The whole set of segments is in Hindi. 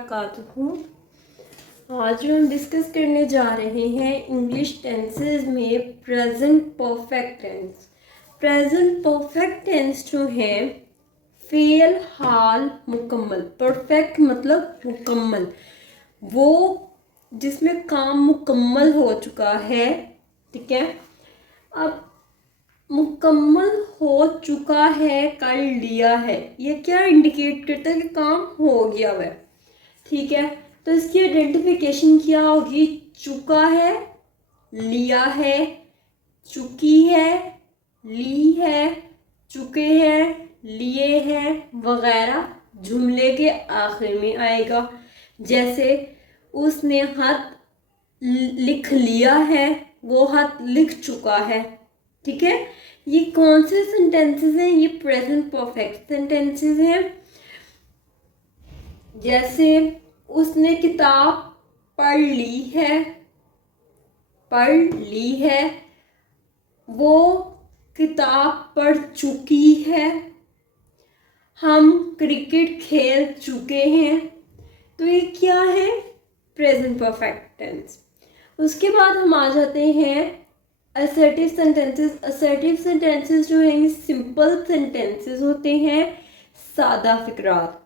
वबरकातुहू। आज हम डिस्कस करने जा रहे हैं इंग्लिश टेंसेस में present perfect tense. Present perfect tense जो है फेल हाल मुकम्मल। परफेक्ट मतलब मुकम्मल, वो जिसमें काम मुकम्मल हो चुका है। ठीक है, अब मुकम्मल हो चुका है, कर लिया है, ये क्या इंडिकेट करता है कि काम हो गया हुआ है। ठीक है, तो इसकी आइडेंटिफिकेशन क्या होगी? चुका है, लिया है, चुकी है, ली है, चुके हैं, लिए हैं वगैरह जुमले के आखिर में आएगा। जैसे उसने खत लिख लिया है, वो खत लिख चुका है। ठीक है, ये कौन से सेंटेंसेस हैं? ये प्रेजेंट परफेक्ट सेंटेंसेस हैं। जैसे उसने किताब पढ़ ली है, पढ़ ली है, वो किताब पढ़ चुकी है, हम क्रिकेट खेल चुके हैं। तो ये क्या है? Present perfect tense. उसके बाद हम आ जाते हैं असर्टिव सेंटेंसेस। असर्टिव सेंटेंसेस जो हैं ये सिंपल सेंटेंसेस होते हैं, सादा फिक्रात।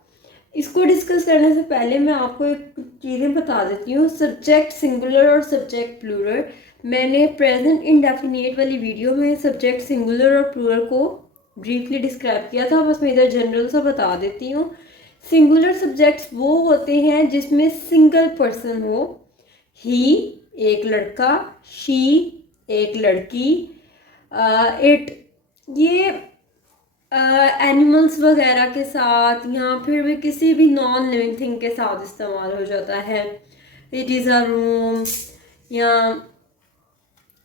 इसको डिस्कस करने से पहले मैं आपको एक चीज़ें बता देती हूँ। सब्जेक्ट सिंगुलर और सब्जेक्ट प्लूरल, मैंने प्रेजेंट इंडेफिनिट वाली वीडियो में सब्जेक्ट सिंगुलर और प्लूरल को ब्रीफली डिस्क्राइब किया था, बस मैं इधर जनरल सा बता देती हूँ। सिंगुलर सब्जेक्ट्स वो होते हैं जिसमें सिंगल पर्सन हो। ही एक लड़का, शी एक लड़की, इट ये एनिमल्स वगैरह के साथ या फिर भी किसी भी नॉन लिविंग थिंग के साथ इस्तेमाल हो जाता है। It is a room. या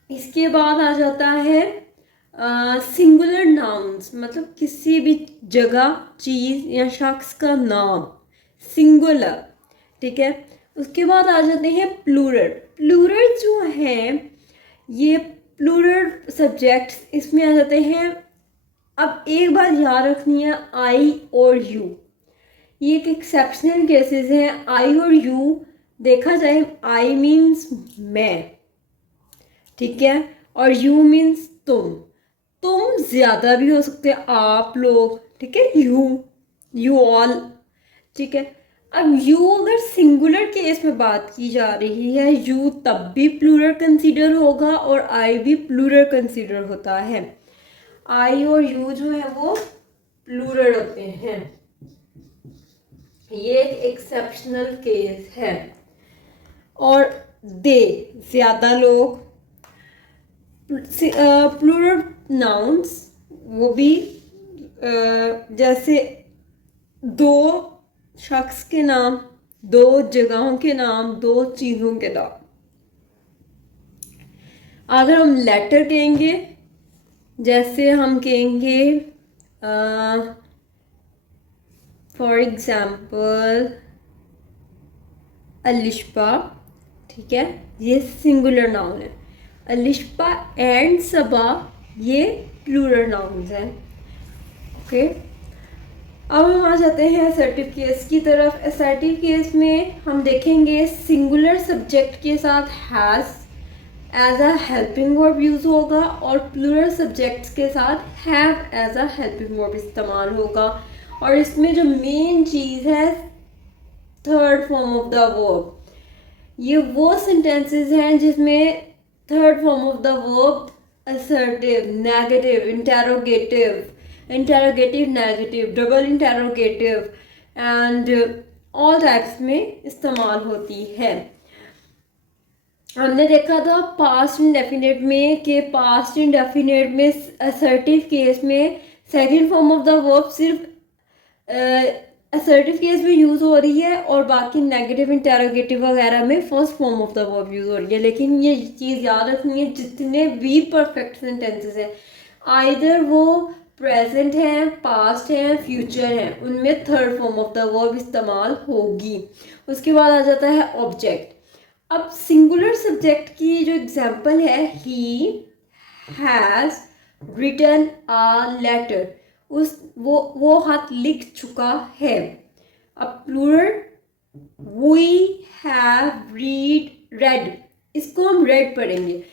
इसके बाद आ जाता है सिंगुलर नाउन्स, मतलब किसी भी जगह, चीज़ या शख्स का नाम सिंगुलर। ठीक है, उसके बाद आ जाते हैं प्लूरल। प्लूरल जो है ये प्लूरल सब्जेक्ट्स इसमें आ जाते हैं। अब एक बात याद रखनी है, आई और यू ये एक एक्सेप्शनल केसेस हैं। आई और यू देखा जाए, आई मीन्स मैं, ठीक है, और यू मीन्स तुम ज़्यादा भी हो सकते हैं, आप लोग, ठीक है, यू ऑल। ठीक है, अब यू अगर सिंगुलर केस में बात की जा रही है, यू तब भी प्लूरल कंसीडर होगा और आई भी प्लूरल कंसीडर होता है। आई और यू जो है वो प्लूरल होते हैं, ये एक एक्सेप्शनल केस है। और दे ज्यादा लोग। प्लूरल नाउन्स वो भी जैसे दो शख्स के नाम, दो जगहों के नाम, दो चीज़ों के नाम। अगर हम लेटर कहेंगे, जैसे हम कहेंगे फॉर एग्जाम्पल अलिशबा, ठीक है, ये सिंगुलर नाउन है। अलिशबा एंड सबा ये प्लूरल नाउन्स हैं। ओके, अब हम आ जाते हैं असर्टिव केस की तरफ। असर्टिव केस में हम देखेंगे सिंगुलर सब्जेक्ट के साथ has as a helping verb use होगा और प्लूरल सब्जेक्ट्स के साथ have as a helping verb इस्तेमाल होगा। और इसमें जो मेन चीज़ है third form of the verb, ये वो सेंटेंसेस हैं जिसमें third form of the verb assertive, negative, interrogative negative, double interrogative and all types में इस्तेमाल होती है। हमने देखा था पास्ट इंडेफिनिट में कि पास्ट इंडेफिनिट में असर्टिव केस में second form of the verb सिर्फ असर्टिव केस में यूज़ हो रही है और बाकी नेगेटिव, इंटेरोगेटिव वगैरह में first form of the verb use हो रही है। लेकिन ये चीज़ याद रखनी है, जितने भी परफेक्ट सेंटेंसेस हैं आइदर वो प्रेजेंट हैं, पास्ट हैं, फ्यूचर हैं, उनमें third form of the verb इस्तेमाल होगी। उसके बाद आ जाता है ऑब्जेक्ट। अब सिंगुलर सब्जेक्ट की जो एग्जाम्पल है, he has written a letter, वो खत लिख चुका है। अब प्लूरल वी हैव रेड, इसको हम रेड पढ़ेंगे।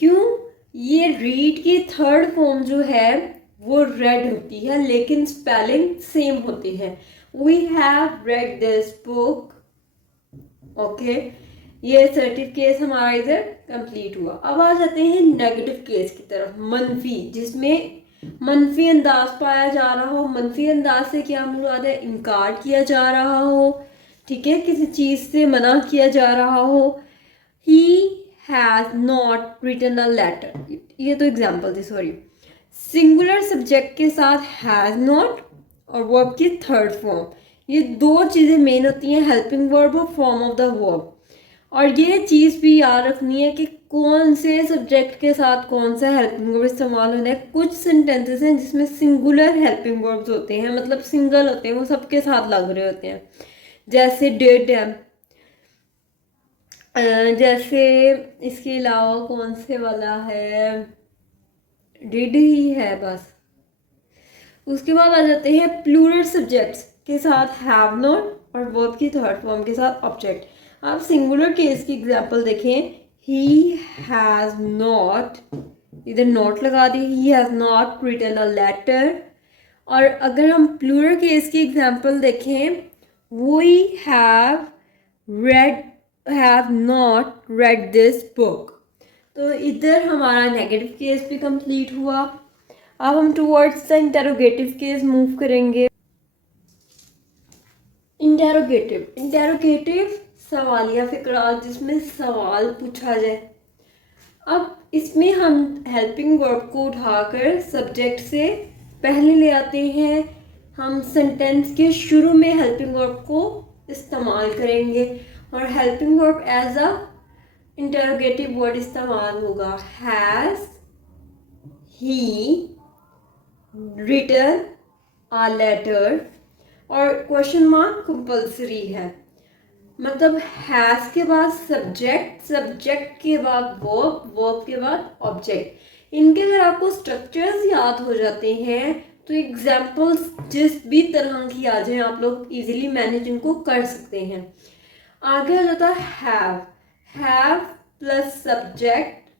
क्यों? ये रीड की थर्ड फॉर्म जो है वो रेड होती है, लेकिन स्पेलिंग सेम होती है। We have read this book. Okay, ये असर्टिव केस हमारा इधर कंप्लीट हुआ। अब आ जाते हैं नेगेटिव केस की तरफ, मनफी, जिसमें मनफी अंदाज पाया जा रहा हो। मनफी अंदाज से क्या मुराद है? इनकार किया जा रहा हो, ठीक है, किसी चीज से मना किया जा रहा हो। He has not written a letter, ये तो एग्जाम्पल थी, सॉरी। सिंगुलर सब्जेक्ट के साथ हैज नॉट और वर्ब की थर्ड फॉर्म, ये दो चीज़ें मेन होती हैं हेल्पिंग वर्ब और फॉर्म ऑफ द वर्ब। और ये चीज़ भी याद रखनी है कि कौन से सब्जेक्ट के साथ कौन सा हेल्पिंग वर्ब इस्तेमाल होना है। कुछ सेंटेंसेस हैं जिसमें सिंगुलर हेल्पिंग वर्ब्स होते हैं, मतलब सिंगल होते हैं, वो सबके साथ लग रहे होते हैं, जैसे डिड है। जैसे इसके अलावा कौन से वाला है? डिड ही है बस। उसके बाद आ जाते हैं प्लूरल सब्जेक्ट्स के साथ हैव नॉट और वर्ब की थर्ड फॉर्म के साथ ऑब्जेक्ट। आप सिंगुलर केस की एग्जांपल देखें, ही हैज नॉट, इधर नॉट लगा दी, he has not written a letter. और अगर हम प्लूरल केस की एग्जांपल देखें, we have read, have not read this book. तो इधर हमारा नेगेटिव केस भी कंप्लीट हुआ। अब हम towards the interrogative case move करेंगे। इंटेरोगेटिव सवालिया फिक्रा, जिसमें सवाल पूछा जाए। अब इसमें हम हेल्पिंग वर्ब को उठाकर सब्जेक्ट से पहले ले आते हैं। हम सेंटेंस के शुरू में हेल्पिंग वर्ब को इस्तेमाल करेंगे और helping verb as a interrogative word इस्तेमाल होगा। Has he written a letter, और क्वेश्चन मार्क कंपल्सरी है, मतलब हैज के बाद सब्जेक्ट, सब्जेक्ट के बाद वर्ब, वर्ब के बाद ऑब्जेक्ट। इनके अगर आपको स्ट्रक्चर्स याद हो जाते हैं तो एग्जाम्पल्स जिस भी तरह की आ जाए आप लोग इजीली मैनेज इनको कर सकते हैं। आगे आ जाता है have plus subject,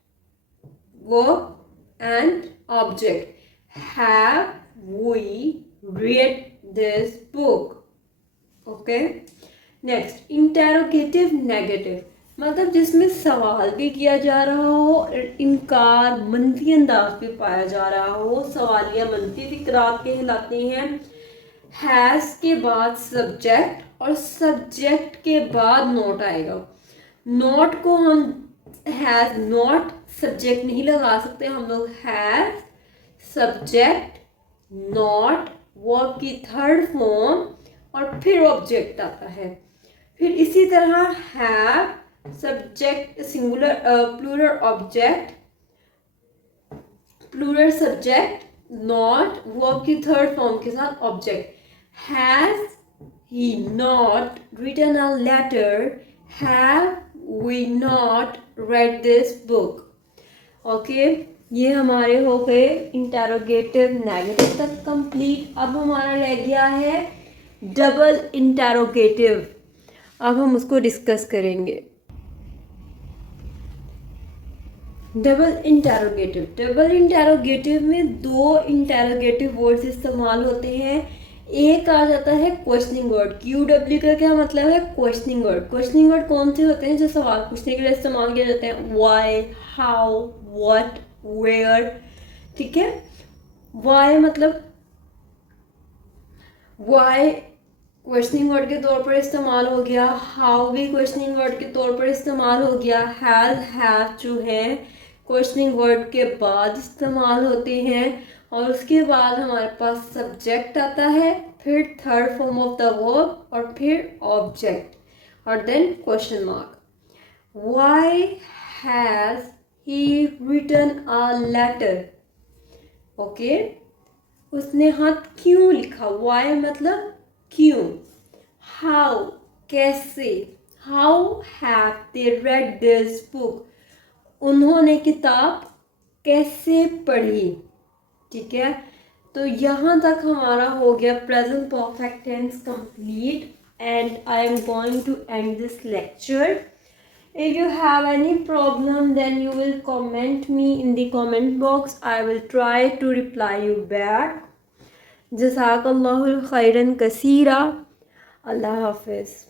verb and object. Have we read this book? Okay. Next, interrogative negative, मतलब जिसमें सवाल भी किया जा रहा हो और इनकार मनफी अंदाज भी पाया जा रहा हो। सवालिया मनफी फिक्रात कहलाते हैं। हैज के बाद सब्जेक्ट और सब्जेक्ट के बाद नोट आएगा। नोट को हम हैज नॉट सब्जेक्ट नहीं लगा सकते, हम लोग हैज सब्जेक्ट नॉट वर्ब की थर्ड फॉर्म और फिर ऑब्जेक्ट आता है। फिर इसी तरह have subject singular plural object, plural subject not verb की थर्ड फॉर्म के साथ object. Has he not written a letter, have we not read this book. Okay, ये हमारे हो गए इंटेरोगेटिव नेगेटिव तक कंप्लीट। अब हमारा रह गया है डबल इंटेरोगेटिव, अब हम उसको डिस्कस करेंगे। डबल इंटेरोगेटिव में दो इंटेरोगेटिव वर्ड्स इस्तेमाल होते हैं। एक आ जाता है क्वेश्चनिंग वर्ड। QW का क्या मतलब है? Questioning word. क्वेश्चनिंग वर्ड कौन से होते हैं? जो सवाल पूछने के लिए इस्तेमाल किए जाते हैं। वाई, हाउ, व्हाट, वेयर, ठीक है। वाई मतलब वाई क्वेश्चनिंग वर्ड के तौर पर इस्तेमाल हो गया। हाउ भी क्वेश्चनिंग वर्ड के तौर पर इस्तेमाल हो गया। हैज, हैव जो है क्वेश्चनिंग वर्ड के बाद इस्तेमाल होते हैं। और उसके बाद हमारे पास सब्जेक्ट आता है, फिर third form of the verb और फिर ऑब्जेक्ट और then question mark. Why has he written a letter? Okay, उसने हाथ क्यों लिखा? वाई मतलब क्यों। हाउ कैसे। How have they read this book? उन्होंने किताब कैसे पढ़ी, ठीक है। तो यहाँ तक हमारा हो गया present perfect tense complete. and I am going to end this lecture. If you have any problem, then you will comment me in the comment box. I will try to reply you back. Jazakallahu khairan kasira. Allah Hafiz.